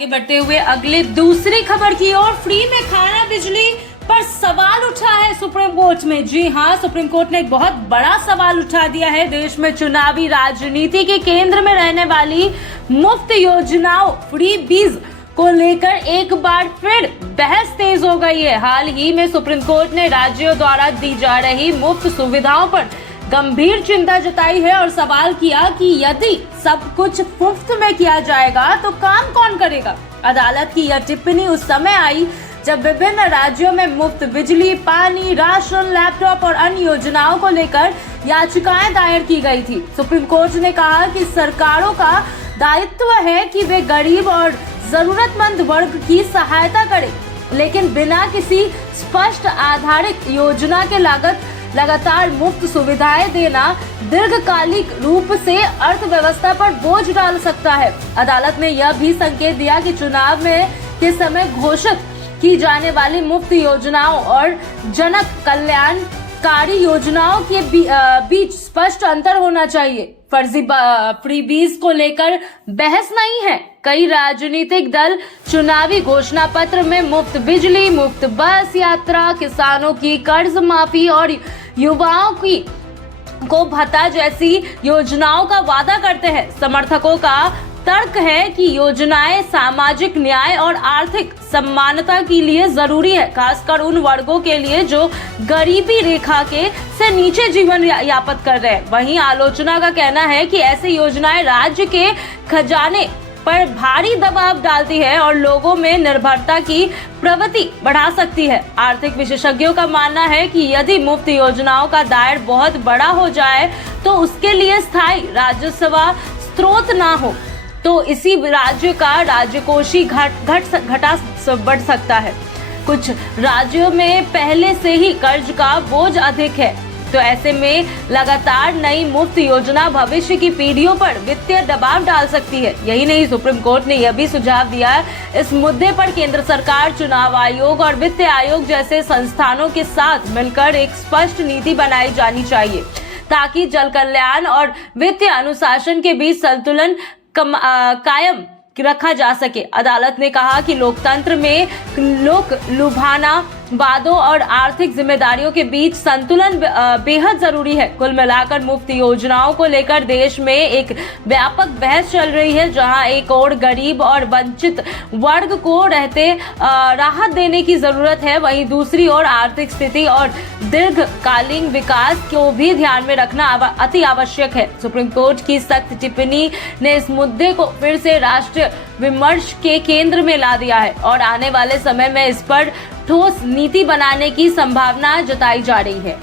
आगे बढ़ते हुए अगले दूसरी खबर की ओर, फ्री में खाना बिजली पर सवाल उठा है सुप्रीम कोर्ट में। जी हां, सुप्रीम कोर्ट ने एक बहुत बड़ा सवाल उठा दिया है। देश में चुनावी राजनीति के केंद्र में रहने वाली मुफ्त योजनाओं फ्री बीज को लेकर एक बार फिर बहस तेज हो गई है। हाल ही में सुप्रीम कोर्ट ने राज्यों द्वारा दी जा रही मुफ्त सुविधाओं पर गंभीर चिंता जताई है और सवाल किया कि यदि सब कुछ मुफ्त में किया जाएगा तो काम कौन करेगा। अदालत की यह टिप्पणी उस समय आई जब विभिन्न राज्यों में मुफ्त बिजली, पानी, राशन, लैपटॉप और अन्य योजनाओं को लेकर याचिकाएं दायर की गई थी। सुप्रीम कोर्ट ने कहा कि सरकारों का दायित्व है कि वे गरीब और जरूरतमंद वर्ग की सहायता करें, लेकिन बिना किसी स्पष्ट आधारित योजना के लगातार मुफ्त सुविधाएं देना दीर्घकालिक रूप से अर्थव्यवस्था पर बोझ डाल सकता है। अदालत ने यह भी संकेत दिया कि चुनाव में के समय घोषित की जाने वाली मुफ्त योजनाओं और जनक कल्याणकारी योजनाओं के बीच स्पष्ट अंतर होना चाहिए। फर्जी फ्रीबीज को लेकर बहस नहीं है। कई राजनीतिक दल चुनावी घोषणा पत्र में मुफ्त बिजली, मुफ्त बस यात्रा, किसानों की कर्ज माफी और युवाओं को भत्ता जैसी योजनाओं का वादा करते हैं। समर्थकों का तर्क है कि योजनाएं सामाजिक न्याय और आर्थिक समानता के लिए जरूरी है, खासकर उन वर्गों के लिए जो गरीबी रेखा से नीचे जीवन यापन कर रहे हैं। वहीं आलोचना का कहना है कि ऐसी योजनाएं राज्य के खजाने पर भारी दबाव डालती है और लोगों में निर्भरता की प्रवृत्ति बढ़ा सकती है। आर्थिक विशेषज्ञों का मानना है कि यदि मुफ्त योजनाओं का दायर बहुत बड़ा हो जाए तो उसके लिए स्थायी राजस्व स्रोत ना हो तो इसी राज्य का राजकोषीय घाटा बढ़ सकता है। कुछ राज्यों में पहले से ही कर्ज का बोझ अधिक है, तो ऐसे में लगातार नई मुफ्त योजना भविष्य की पीढ़ियों पर वित्तीय दबाव डाल सकती है। यही नहीं, सुप्रीम कोर्ट ने यह भी सुझाव दिया है इस मुद्दे पर केंद्र सरकार, चुनाव आयोग और वित्त आयोग जैसे संस्थानों के साथ मिलकर एक स्पष्ट नीति बनाई जानी चाहिए ताकि जन कल्याण और वित्तीय अनुशासन के बीच संतुलन कायम रखा जा सके। अदालत ने कहा कि लोकतंत्र में लोक लुभाना वादों और आर्थिक जिम्मेदारियों के बीच संतुलन बेहद जरूरी है। कुल मिलाकर मुफ्त योजनाओं को लेकर देश में एक व्यापक बहस चल रही है, जहां एक और गरीब और वंचित वर्ग को राहत देने की जरूरत है, वहीं दूसरी ओर आर्थिक स्थिति और दीर्घकालीन विकास को भी ध्यान में रखना अति आवश्यक है। सुप्रीम कोर्ट की सख्त टिप्पणी ने इस मुद्दे को फिर से राष्ट्रीय विमर्श के केंद्र में ला दिया है और आने वाले समय में इस पर ठोस नीति बनाने की संभावना जताई जा रही है।